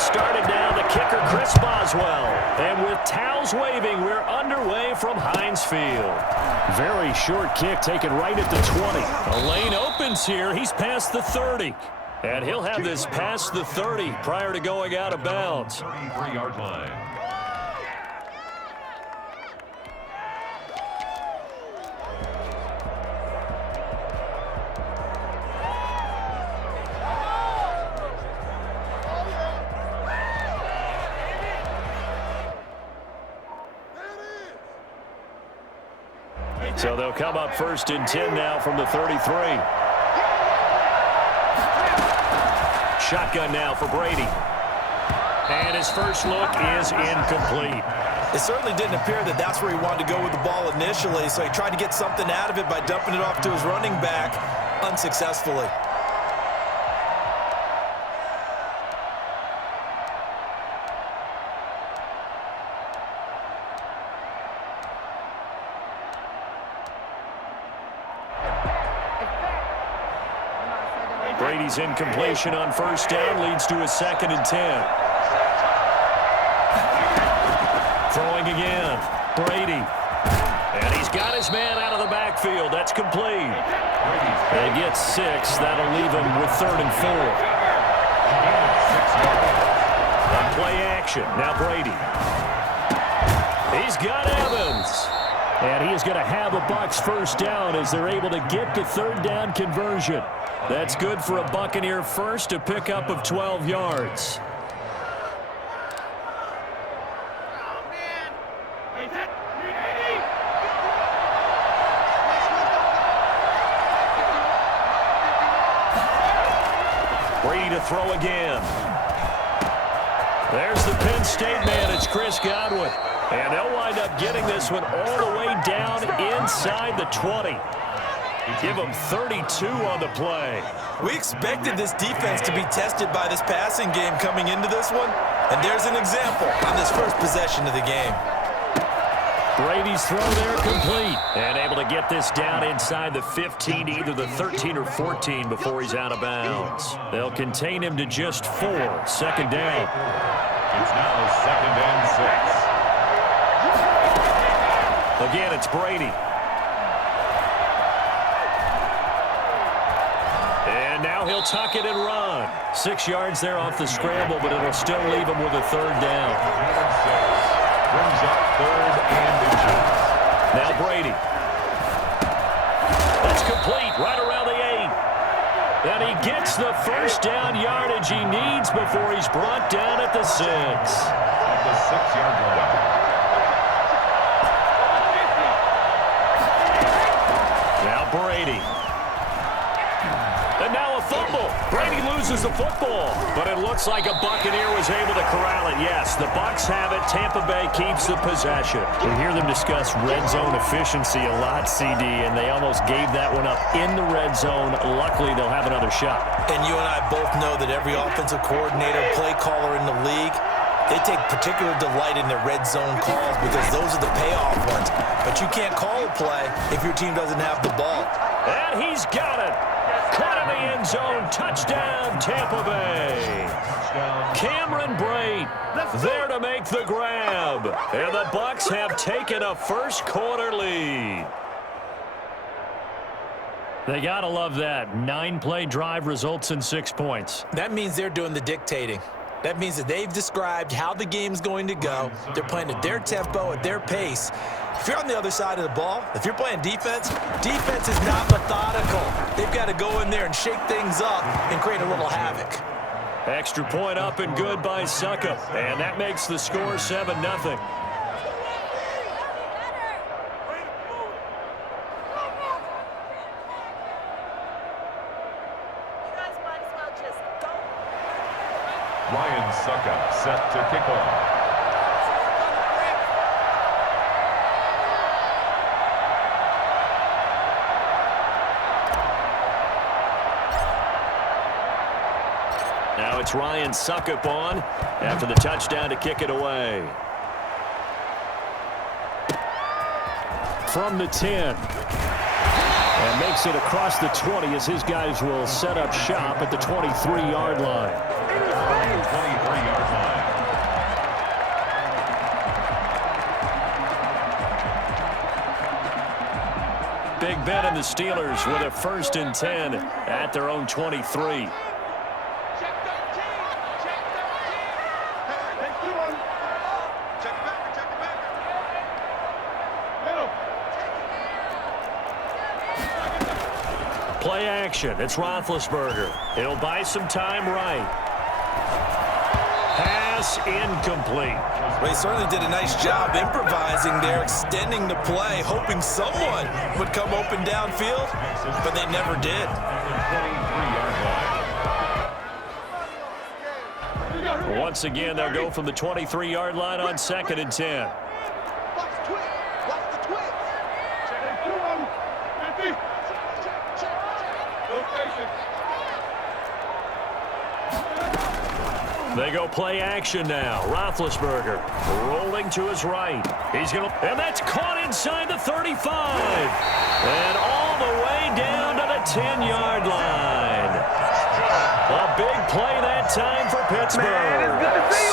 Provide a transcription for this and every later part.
started now, the kicker, Chris Boswell. And with towels waving, we're underway from Heinz Field. Very short kick taken right at the 20. A lane opens here. He's past the 30. And he'll have this past the 30 prior to going out of bounds. 33-yard line. So they'll come up 1st and 10 now from the 33. Shotgun now for Brady. And his first look is incomplete. It certainly didn't appear that that's where he wanted to go with the ball initially, so he tried to get something out of it by dumping it off to his running back unsuccessfully. Brady's incompletion on 1st down leads to a 2nd and 10. Throwing again. Brady. And he's got his man out of the backfield. That's complete. They get 6. That'll leave him with 3rd and 4. On play action. Now Brady. He's got Evans. And he is going to have a Bucks 1st down as they're able to get the 3rd down conversion. That's good for a Buccaneer first, a pickup of 12 yards. Brady to throw again. There's the Penn State man. It's Chris Godwin. And they'll wind up getting this one all the way down inside the 20. Give him 32 on the play. We expected this defense to be tested by this passing game coming into this one, and there's an example on this first possession of the game. Brady's throw there complete, and able to get this down inside the 15, either the 13 or 14 before he's out of bounds. They'll contain him to just 4, 2nd down. It's now 2nd and 6. Again, it's Brady. Now he'll tuck it and run. 6 yards there off the scramble, but it'll still leave him with a 3rd down. Brings up 3rd and inches. Now Brady. That's complete right around the 8. And he gets the 1st down yardage he needs before he's brought down at the 6. At the 6-yard line. Now Brady. And now a fumble. Brady loses the football, but it looks like a Buccaneer was able to corral it. Yes, the Bucks have it. Tampa Bay keeps the possession. We hear them discuss red zone efficiency a lot, CD, and they almost gave that one up in the red zone. Luckily, they'll have another shot. And you and I both know that every offensive coordinator, play caller in the league, they take particular delight in their red zone calls because those are the payoff ones. But you can't call a play if your team doesn't have the ball. And he's got it. Caught in the end zone. Touchdown, Tampa Bay. Cameron Brate there to make the grab. And the Bucks have taken a 1st quarter lead. They got to love that. 9-play drive results in 6 points. That means they're doing the dictating. That means that they've described how the game's going to go. They're playing at their tempo, at their pace. If you're on the other side of the ball, if you're playing defense, defense is not methodical. They've got to go in there and shake things up and create a little havoc. Extra point up and good by Suckup. And that makes the score 7-0. Ryan Suckup set to kick off. Now it's Ryan Suckup on after the touchdown to kick it away. From the 10. And makes it across the 20 as his guys will set up shop at the 23-yard line. 23-yard line. Big Ben and the Steelers with a 1st and 10 at their own 23. Play action. It's Roethlisberger. He'll buy some time right. Pass incomplete. Well, he certainly did a nice job improvising there, extending the play, hoping someone would come open downfield, but they never did. Once again, they'll go from the 23-yard line on 2nd and 10. They go play action now. Roethlisberger rolling to his right. He's going to, and that's caught inside the 35. And all the way down to the 10-yard line. A big play that time for Pittsburgh.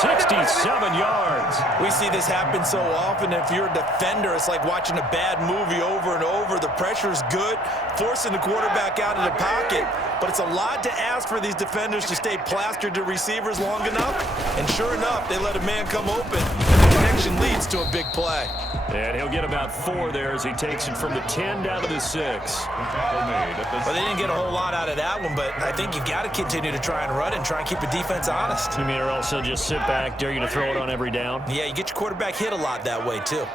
67 yards. We see this happen so often. If you're a defender, it's like watching a bad movie over and over. The pressure's good, forcing the quarterback out of the pocket. But it's a lot to ask for these defenders to stay plastered to receivers long enough. And sure enough, they let a man come open, and the connection leads to a big play. And he'll get about 4 there as he takes it from the 10 down to the 6. Well, they didn't get a whole lot out of that one, but I think you got to continue to try and run and try and keep the defense honest. You mean or else he'll just sit back, dare you to throw it on every down? Yeah, you get your quarterback hit a lot that way, too.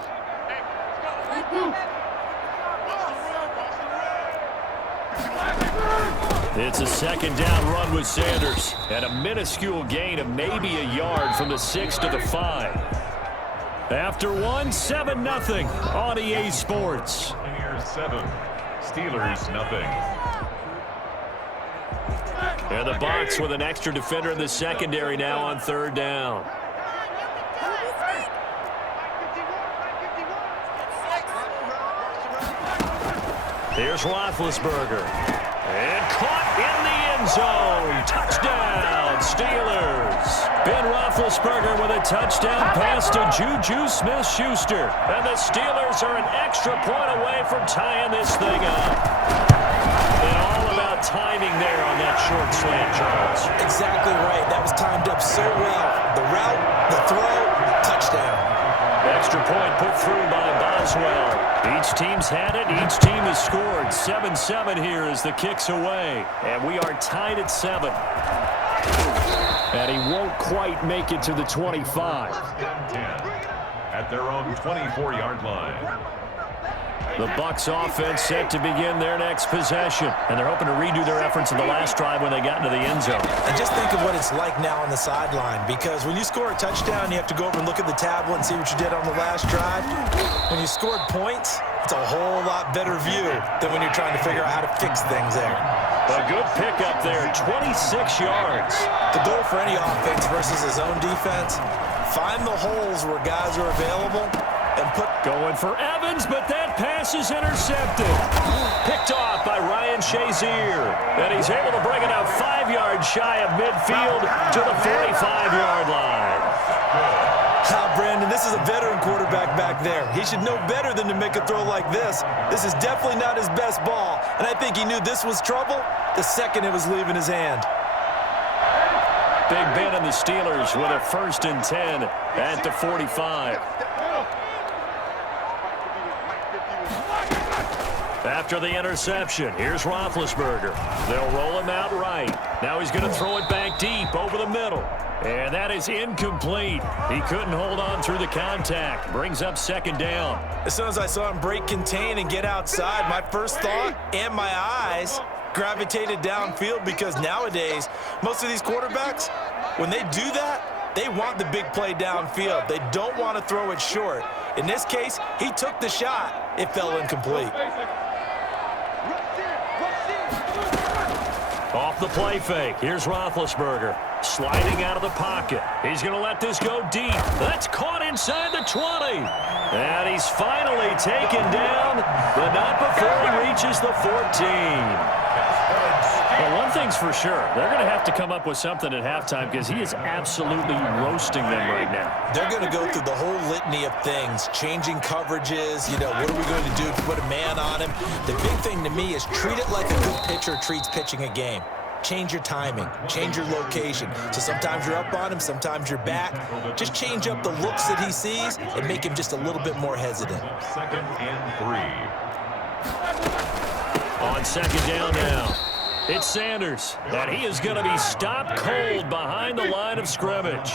It's a 2nd down run with Sanders. And a minuscule gain of maybe a yard from the 6 to the 5. After 7-0 on EA Sports. 7, Steelers nothing. And the Bucks with an extra defender in the secondary now on 3rd down. Here's Roethlisberger. And caught in the end zone. Touchdown, Steelers. Ben Roethlisberger with a touchdown pass to Juju Smith-Schuster. And the Steelers are an extra point away from tying this thing up. And all about timing there on that short slant, Charles. Exactly right. That was timed up so well. The route, the throw, touchdown. Extra point put through by Boswell. Each team's had it. Each team has scored. 7-7 here as the kick's away. And we are tied at 7. And he won't quite make it to the 25. 10 at their own 24-yard line. The Bucks offense set to begin their next possession. And they're hoping to redo their efforts in the last drive when they got into the end zone. And just think of what it's like now on the sideline, because when you score a touchdown, you have to go over and look at the tablet and see what you did on the last drive. When you scored points, it's a whole lot better view than when you're trying to figure out how to fix things there. A good pickup there, 26 yards. The goal for any offense versus his own defense, find the holes where guys are available and put... Going for Evans, but that pass is intercepted. Picked off by Ryan Shazier. And he's able to bring it out 5 yards shy of midfield to the 45-yard line. Brandon, this is a veteran quarterback back there. He should know better than to make a throw like this. This is definitely not his best ball, and I think he knew this was trouble the second it was leaving his hand. Big Ben and the Steelers with a 1st and 10 at the 45. After the interception, here's Roethlisberger. They'll roll him out right. Now he's going to throw it back deep over the middle. And that is incomplete. He couldn't hold on through the contact. Brings up 2nd down. As soon as I saw him break contain and get outside, my first thought and my eyes gravitated downfield, because nowadays, most of these quarterbacks, when they do that, they want the big play downfield. They don't want to throw it short. In this case, he took the shot. It fell incomplete. Off the play fake, here's Roethlisberger. Sliding out of the pocket. He's going to let this go deep. That's caught inside the 20. And he's finally taken down, but not before he reaches the 14. Well, one thing things for sure. They're going to have to come up with something at halftime because he is absolutely roasting them right now. They're going to go through the whole litany of things, changing coverages, what are we going to do to put a man on him? The big thing to me is treat it like a good pitcher treats pitching a game. Change your timing, change your location. So sometimes you're up on him, sometimes you're back. Just change up the looks that he sees and make him just a little bit more hesitant. 2nd and 3. On 2nd down now, it's Sanders, and he is going to be stopped cold behind the line of scrimmage.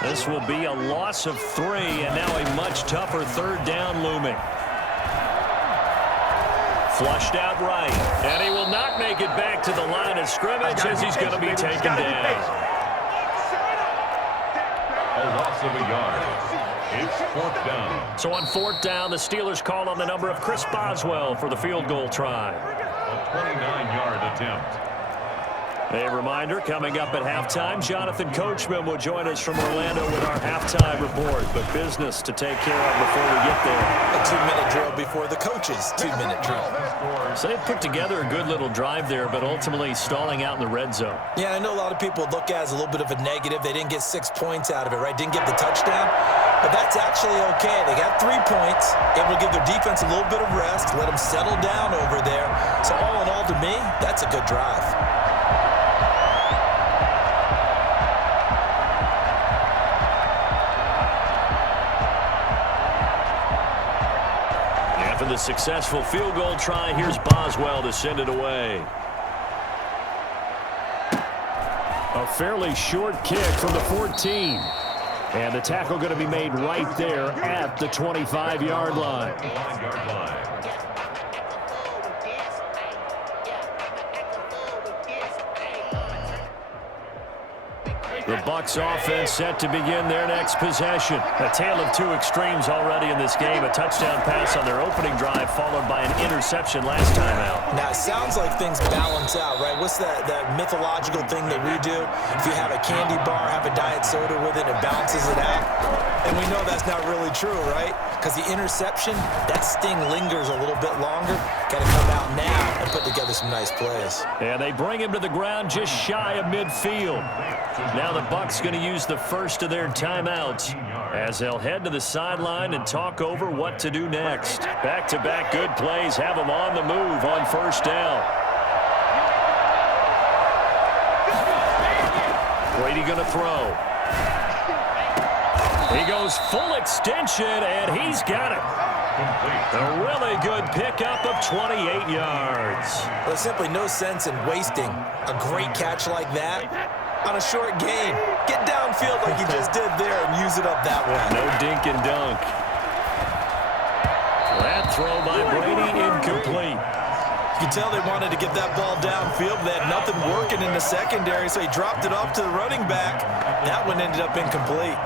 This will be a loss of 3, and now a much tougher 3rd down looming. Flushed out right, and he will not make it back to the line of scrimmage as he's going to be taken down. A loss of a yard. It's 4th down. So on 4th down, the Steelers call on the number of Chris Boswell for the field goal try. A 29-yard attempt. A reminder, coming up at halftime, Jonathan Coachman will join us from Orlando with our halftime report, but business to take care of before we get there. A 2-minute drill before the coach's 2-minute drill. So they put together a good little drive there, but ultimately stalling out in the red zone. Yeah, I know a lot of people look at it as a little bit of a negative. They didn't get 6 points out of it, right? Didn't get the touchdown. But that's actually okay. They got 3 points, able to give their defense a little bit of rest, let them settle down over there. So all in all, to me, that's a good drive. After the successful field goal try, here's Boswell to send it away. A fairly short kick from the 14. And the tackle going to be made right there at the 25-yard line. The Bucks offense set to begin their next possession. A tale of 2 extremes already in this game. A touchdown pass on their opening drive followed by an interception last time out. Now, it sounds like things balance out, right? What's that mythological thing that we do? If you have a candy bar, have a diet soda with it, it balances it out. And we know that's not really true, right? Because the interception, that sting lingers a little bit longer. Got to come out now and put together some nice plays. And they bring him to the ground just shy of midfield. Now the Bucks going to use the first of their timeouts as they'll head to the sideline and talk over what to do next. Back-to-back good plays have them on the move on 1st down. Brady going to throw. He goes full extension, and he's got it. A really good pickup of 28 yards. There's simply no sense in wasting a great catch like that on a short gain. Get downfield like you just did there and use it up that way. No dink and dunk. That throw by Brady incomplete. You can tell they wanted to get that ball downfield. They had nothing working in the secondary, so he dropped it off to the running back. That one ended up incomplete.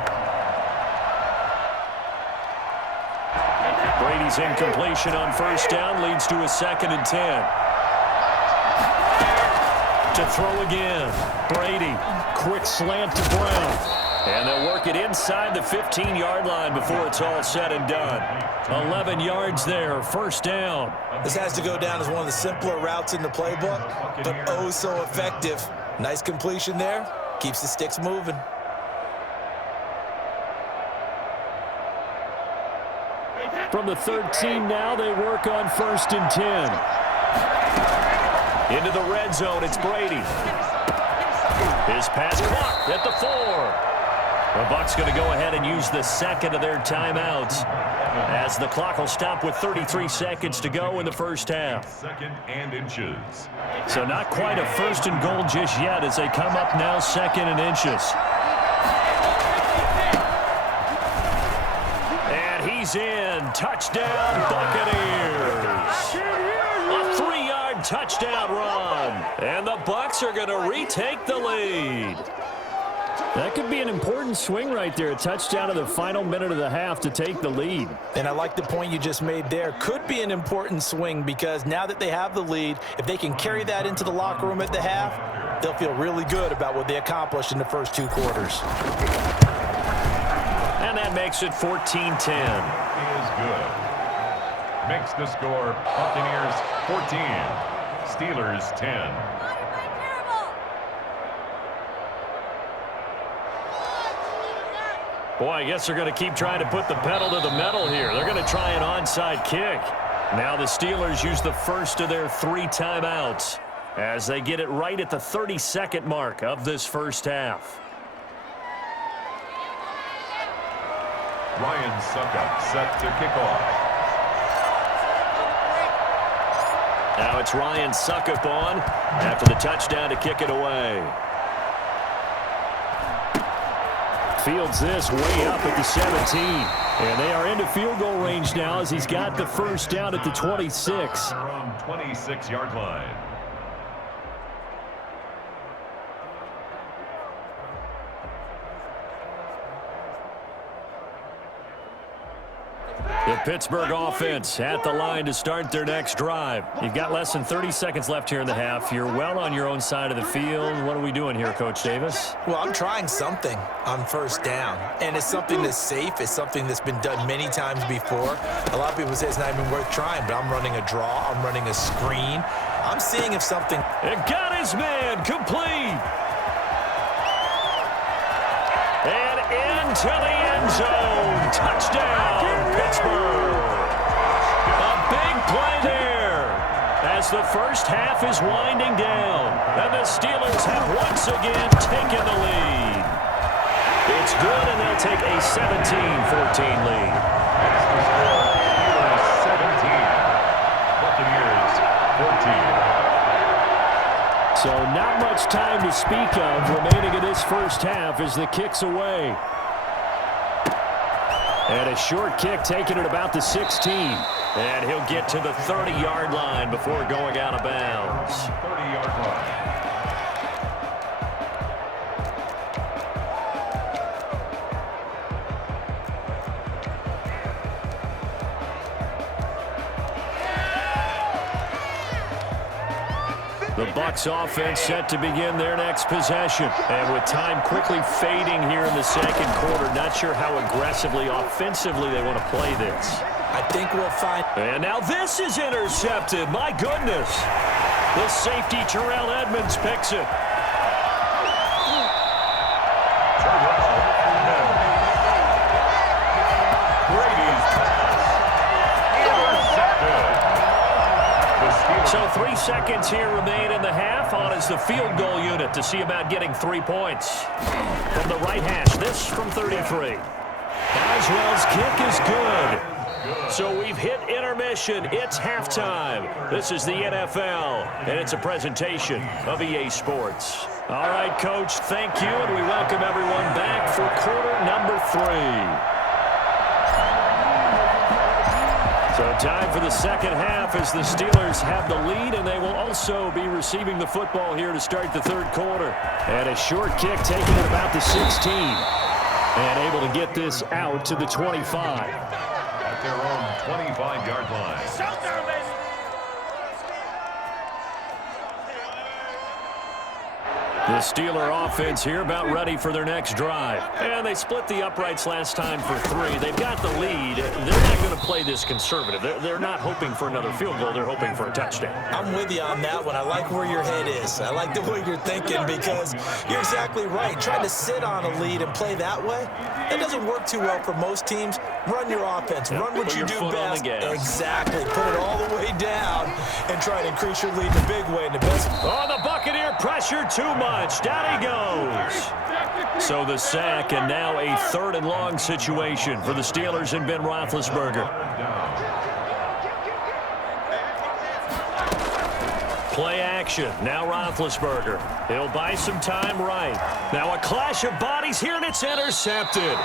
Brady's incompletion on 1st down leads to a 2nd and 10. To throw again. Brady, quick slant to Brown. And they'll work it inside the 15-yard line before it's all said and done. 11 yards there, 1st down. This has to go down as one of the simpler routes in the playbook, but oh so effective. Nice completion there. Keeps the sticks moving. From the 13 now, they work on 1st and 10. Into the red zone, it's Brady. His pass clocked at the 4. The Bucks going to go ahead and use the 2nd of their timeouts as the clock will stop with 33 seconds to go in the 1st half. 2nd and inches. So not quite a 1st and goal just yet as they come up now 2nd and inches. And he's in. Touchdown, Buccaneers. A 3-yard touchdown run. And the Bucks are going to retake the lead. That could be an important swing right there. A touchdown in the final minute of the half to take the lead. And I like the point you just made there. Could be an important swing because now that they have the lead, if they can carry that into the locker room at the half, they'll feel really good about what they accomplished in the first 2 quarters. And that makes it 14-10. Is good. Makes the score Buccaneers 14, Steelers 10. Boy, I guess they're going to keep trying to put the pedal to the metal here. They're going to try an onside kick. Now the Steelers use the first of their 3 timeouts as they get it right at the 30-second mark of this first half. Ryan Suckup set to kick off. Now it's Ryan Suckup on after the touchdown to kick it away. Fields this way up at the 17. And they are into field goal range now as he's got the first down at the 26. Around 26-yard line. The Pittsburgh offense at the line to start their next drive. You've got less than 30 seconds left here in the half. You're well on your own side of the field. What are we doing here, Coach Davis? Well, I'm trying something on first down, and it's something that's safe. It's something that's been done many times before. A lot of people say it's not even worth trying, but I'm running a draw. I'm running a screen. I'm seeing if something... It got his man complete. And into the end zone. Touchdown, Pittsburgh. A big play there as the first half is winding down. And the Steelers have once again taken the lead. It's good, and they'll take a 17-14 lead. Steelers 17. Buccaneers 14. So not much time to speak of remaining in this first half as the kick's away. And a short kick taken at about the 16. And he'll get to the 30-yard line before going out of bounds. 30-yard line. The Bucks offense set to begin their next possession. And with time quickly fading here in the second quarter, not sure how aggressively, offensively they want to play this. I think we'll find... And now this is intercepted. My goodness. The safety, Terrell Edmonds, picks it. So 3 seconds here remain in the half. On is the field goal unit to see about getting 3 points. From the right hash, this from 33. Boswell's kick is good. So we've hit intermission. It's halftime. This is the NFL, and it's a presentation of EA Sports. All right, Coach, thank you, and we welcome everyone back for quarter number 3. So time for the second half as the Steelers have the lead, and they will also be receiving the football here to start the third quarter. And a short kick taken at about the 16. And able to get this out to the 25. At their own 25-yard line. The Steeler offense here about ready for their next drive. And they split the uprights last time for 3. They've got the lead. They're not going to play this conservative. They're not hoping for another field goal. They're hoping for a touchdown. I'm with you on that one. I like where your head is. I like the way you're thinking because you're exactly right. Trying to sit on a lead and play that way, that doesn't work too well for most teams. Run your offense. Run what you do best. Exactly. Put it all the way down and try to increase your lead in a big way. And the best. Oh, the Buccaneer pressure too much. Down he goes. So the sack, and now a 3rd and long situation for the Steelers and Ben Roethlisberger. Play action. Now Roethlisberger. He'll buy some time right. Now a clash of bodies here, and it's intercepted.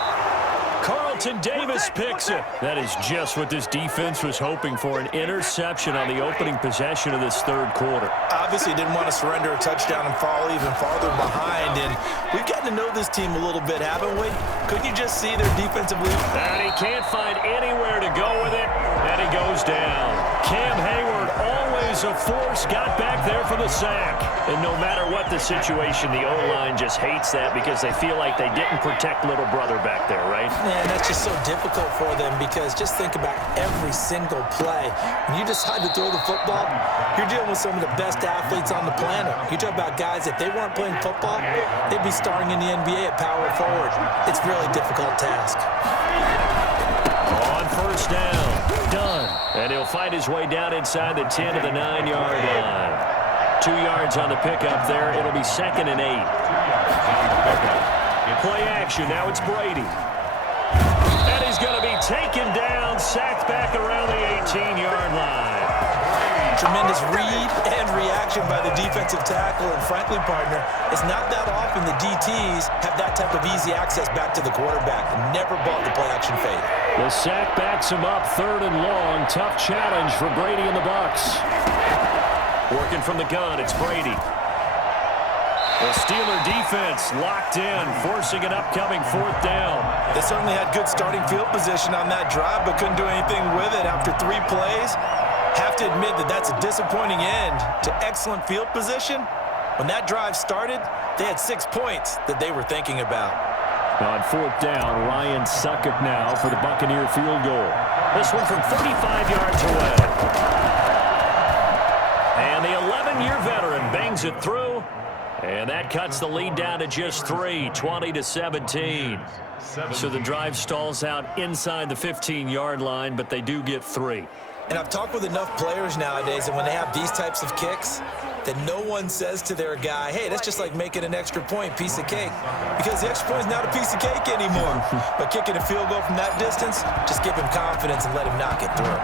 Carlton Davis picks it. That is just what this defense was hoping for, an interception on the opening possession of this third quarter. Obviously didn't want to surrender a touchdown and fall even farther behind, and we've gotten to know this team a little bit, haven't we? Couldn't you just see their defensive lead? And he can't find anywhere to go with it, and he goes down. Cam Hayward, always a force, got back there for the sack. And no matter what the situation, the O-line just hates that because they feel like they didn't protect little brother back there, right? Man, that's just so difficult for them because just think about every single play. When you decide to throw the football, you're dealing with some of the best athletes on the planet. You talk about guys, if they weren't playing football, they'd be starring in the NBA at power forward. It's a really difficult task. On first down, done. And he'll find his way down inside the 10 to the 9-yard line. 2 yards on the pickup there. It'll be 2nd and 8. Play action. Now it's Brady. And he's going to be taken down, sacked back around the 18-yard line. Tremendous read and reaction by the defensive tackle. And frankly, partner, it's not that often the DTs have that type of easy access back to the quarterback. Never bought the play-action fake. The sack backs him up, 3rd and long. Tough challenge for Brady and the Bucks. Working from the gun, it's Brady. The Steeler defense locked in, forcing an upcoming 4th down. They certainly had good starting field position on that drive, but couldn't do anything with it after 3 plays. Have to admit that that's a disappointing end to excellent field position. When that drive started, they had 6 points that they were thinking about. On 4th down, Ryan Succop now for the Buccaneer field goal. This one from 35 yards away. And the 11-year veteran bangs it through. And that cuts the lead down to just 3, 20-17. So the drive stalls out inside the 15-yard line, but they do get 3. And I've talked with enough players nowadays, and when they have these types of kicks, that no one says to their guy, hey, that's just like making an extra point, piece of cake. Because the extra point is not a piece of cake anymore. But kicking a field goal from that distance, just give him confidence and let him knock it through.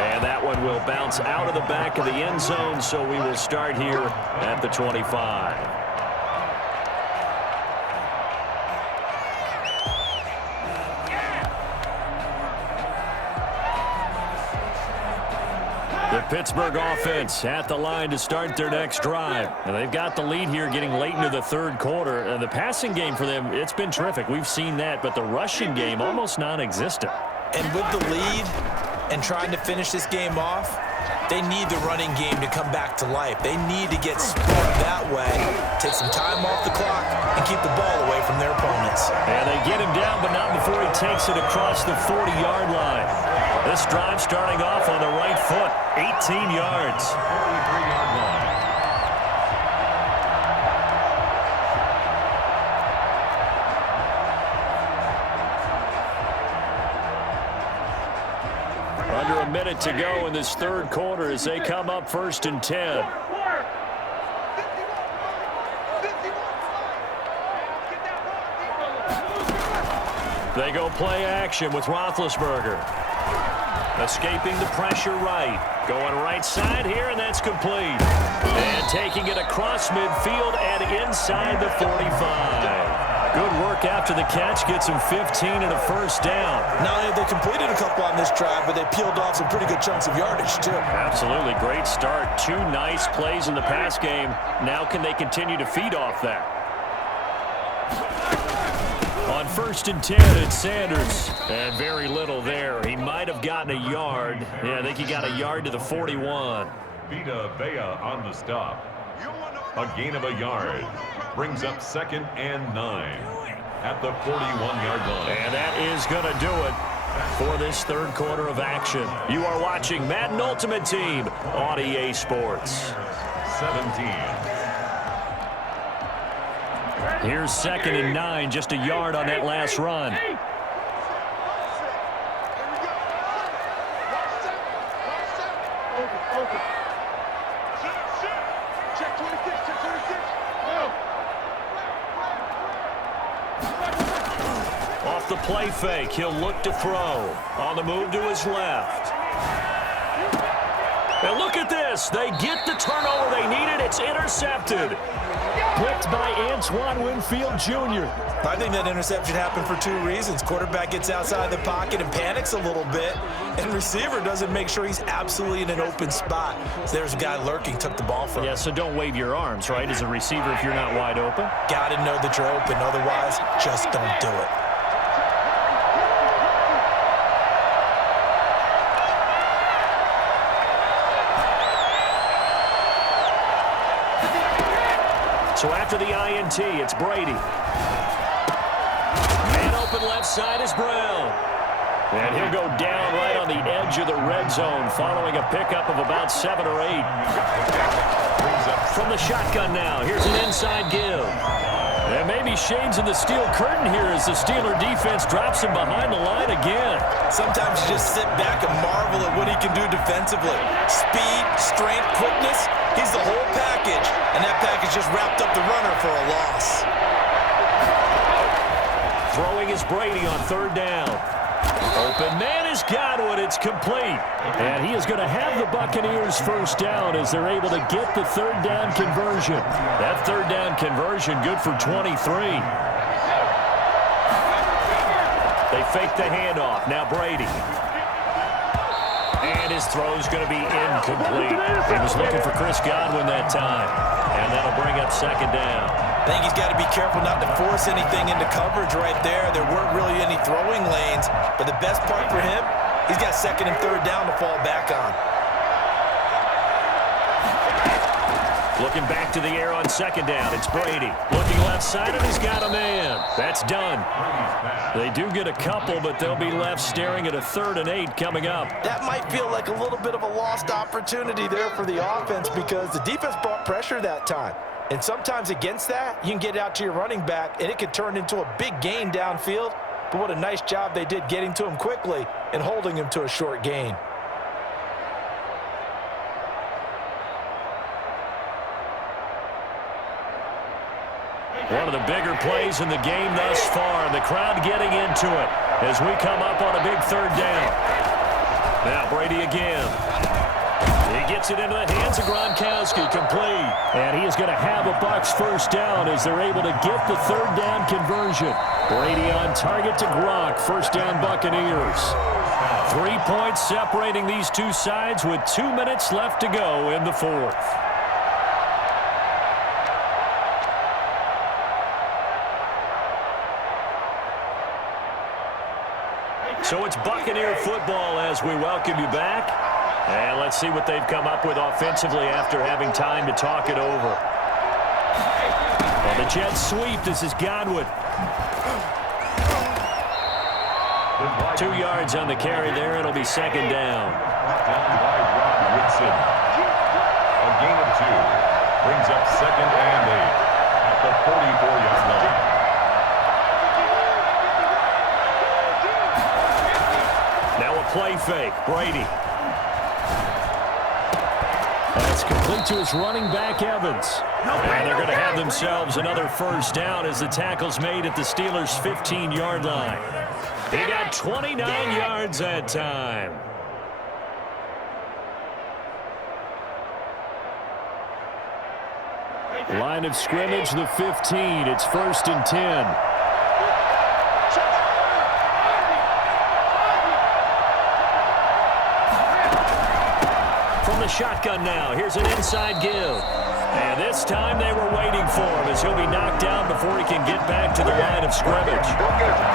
And that one will bounce out of the back of the end zone, so we will start here at the 25. The Pittsburgh offense at the line to start their next drive. And they've got the lead here getting late into the 3rd quarter. And the passing game for them, it's been terrific. We've seen that, but the rushing game almost non-existent. And with the lead and trying to finish this game off, they need the running game to come back to life. They need to get smart that way, take some time off the clock, and keep the ball away from their opponents. And they get him down, but not before he takes it across the 40-yard line. This drive starting off on the right foot, 18 yards. Under a minute to go in this 3rd quarter as they come up 1st and 10. They go play action with Roethlisberger. Escaping the pressure right. Going right side here, and that's complete. And taking it across midfield and inside the 45. Good work after the catch. Gets him 15 and a 1st down. Not only have they completed a couple on this drive, but they peeled off some pretty good chunks of yardage, too. Absolutely. Great start. 2 nice plays in the pass game. Now can they continue to feed off that? On 1st and 10, it's Sanders. And very little there. He might have gotten a yard. Yeah, I think he got a yard to the 41. Vita Vea on the stop. A gain of a yard. Brings up 2nd and 9 at the 41-yard line. And that is going to do it for this 3rd quarter of action. You are watching Madden Ultimate Team on EA Sports. 17. Here's 2nd and 9, just a yard on that last run. Off the play fake, he'll look to throw. On the move to his left. And look at this. They get the turnover they needed. It's intercepted. Picked by Antoine Winfield Jr. I think that interception happened for 2 reasons. Quarterback gets outside the pocket and panics a little bit, and receiver doesn't make sure he's absolutely in an open spot. So there's a guy lurking, took the ball from him. Yeah, so don't wave your arms, right, as a receiver if you're not wide open. Got to know that you're open. Otherwise, just don't do it. So after the INT, it's Brady. Man open left side is Brown. And he'll go down right on the edge of the red zone following a pickup of about 7 or 8. From the shotgun now, here's an inside give. And maybe shades in the steel curtain here as the Steeler defense drops him behind the line again. Sometimes you just sit back and marvel at what he can do defensively. Speed, strength, quickness, he's the whole package. And that package just wrapped up the runner for a loss. Throwing is Brady on third down. Open man is Godwin. It's complete. And he is going to have the Buccaneers first down as they're able to get the third down conversion. That third down conversion good for 23. They fake the handoff. Now Brady. And his throw is going to be incomplete. He was looking for Chris Godwin that time. And that'll bring up second down. I think he's got to be careful not to force anything into coverage right there. There weren't really any throwing lanes. But the best part for him, he's got second and third down to fall back on. Looking back to the air on second down. It's Brady. Looking left side, and he's got a man. That's done. They do get a couple, but they'll be left staring at a 3rd and 8 coming up. That might feel like a little bit of a lost opportunity there for the offense because the defense brought pressure that time. And sometimes against that, you can get out to your running back, and it could turn into a big gain downfield. But what a nice job they did getting to him quickly and holding him to a short gain. One of the bigger plays in the game thus far, and the crowd getting into it as we come up on a big third down. Now Brady again. He gets it into the hands of Gronkowski, complete. And he is going to have a Bucks first down as they're able to get the third down conversion. Brady on target to Gronk, first down Buccaneers. 3 points separating these two sides with 2 minutes left to go in the fourth. So it's Buccaneer football as we welcome you back. And let's see what they've come up with offensively after having time to talk it over. On the jet sweep, this is Godwin. 2 yards on the carry there. It'll be second down. Down by Rob Woodson. A gain of 2. Brings up second and 8 at the 44-yard line. Now a play fake. Brady. That's complete to his running back, Evans. And they're going to have themselves another first down as the tackle's made at the Steelers' 15-yard line. He got 29 yards that time. Line of scrimmage, the 15. It's 1st and 10. From the shotgun now, here's an inside give. And this time they were waiting for him as he'll be knocked down before he can get back to the line of scrimmage.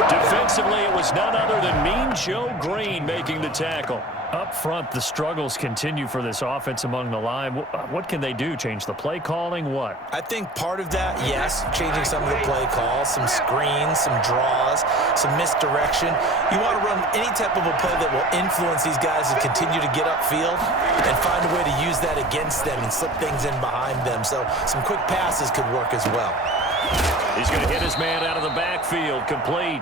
Defensively, it was none other than Mean Joe Green making the tackle. Up front, the struggles continue for this offense among the line. What can they do? Change the play calling? What? I think part of that, yes, changing some of the play calls, some screens, some draws, some misdirection. You want to run any type of a play that will influence these guys to continue to get upfield and find a way to use that against them and slip things in behind them. So some quick passes could work as well. He's going to hit his man out of the backfield, complete.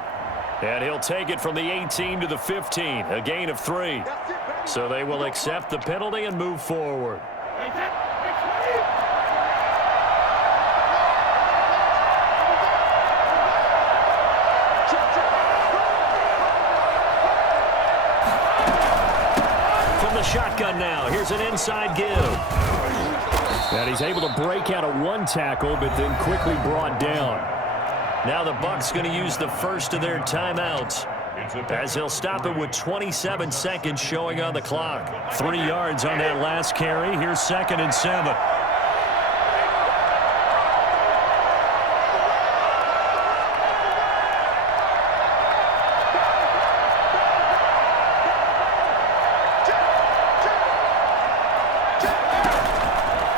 And he'll take it from the 18 to the 15, a gain of 3. So they will accept the penalty and move forward. From the shotgun now, here's an inside give. And he's able to break out of one tackle, but then quickly brought down. Now the Bucks going to use the first of their timeouts as he'll stop it with 27 seconds showing on the clock. 3 yards on that last carry. Here's 2nd and 7.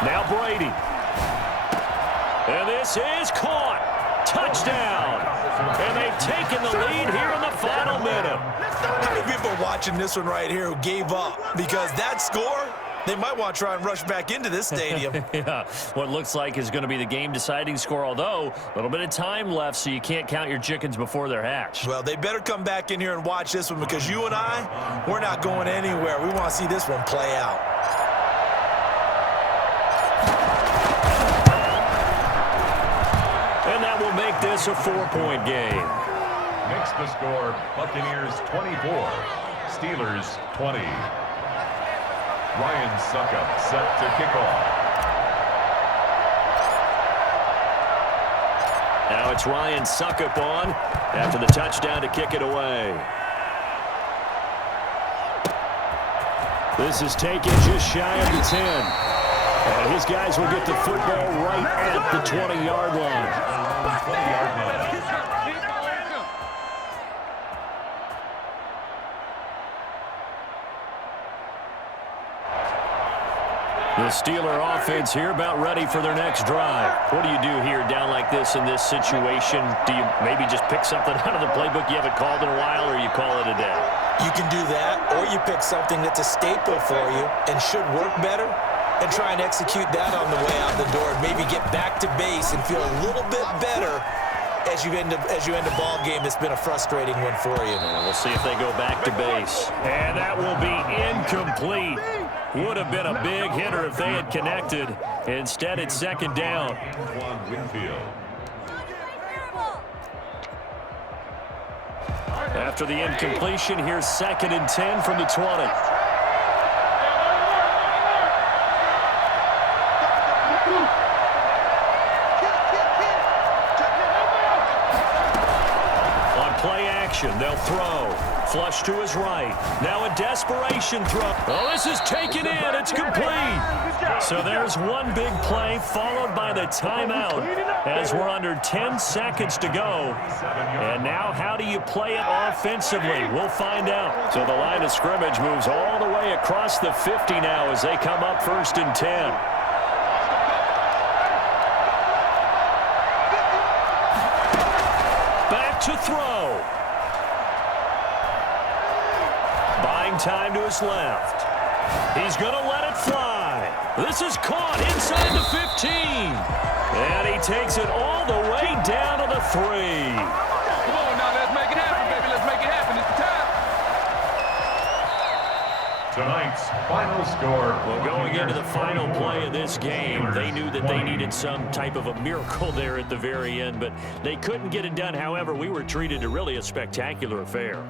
Now Brady. And this is caught. Touchdown. And they've taken the lead here in the final minute. How many people are watching this one right here who gave up? Because that score, they might want to try and rush back into this stadium. Yeah, what looks like is going to be the game-deciding score, although a little bit of time left, so you can't count your chickens before they're hatched. Well, they better come back in here and watch this one, because you and I, we're not going anywhere. We want to see this one play out. And that will make this a 4-point game. Makes the score Buccaneers 24, Steelers 20. Ryan Suckup set to kick off. Now it's Ryan Suckup on after the touchdown to kick it away. This is taken just shy of the 10. And his guys will get the football right at the 20-yard line. The Steeler offense here about ready for their next drive. What do you do here down like this in this situation? Do you maybe just pick something out of the playbook you haven't called in a while, or you call it a day? You can do that, or you pick something that's a staple for you and should work better and try and execute that on the way out the door and maybe get back to base and feel a little bit better as you end a ball game that's been a frustrating one for you. We'll see if they go back to base. And that will be incomplete. Would have been a big hitter if they had connected. Instead, it's second down. After the incompletion, here's 2nd and 10 from the 20. Play action, they'll throw. Flush to his right. Now a desperation throw. Oh, this is taken in. It's complete. So there's one big play followed by the timeout as we're under 10 seconds to go. And now how do you play it offensively? We'll find out. So the line of scrimmage moves all the way across the 50 now as they come up 1st and 10. To throw. Buying time to his left. He's going to let it fly. This is caught inside the 15. And he takes it all the way down to the 3. Come on now, let's make it happen, baby. Let's make it happen. It's the time. Tonight's final score. Well, going into the final play of this game, they knew that they needed some type of a miracle there at the very end, but they couldn't get it done. However, we were treated to really a spectacular affair.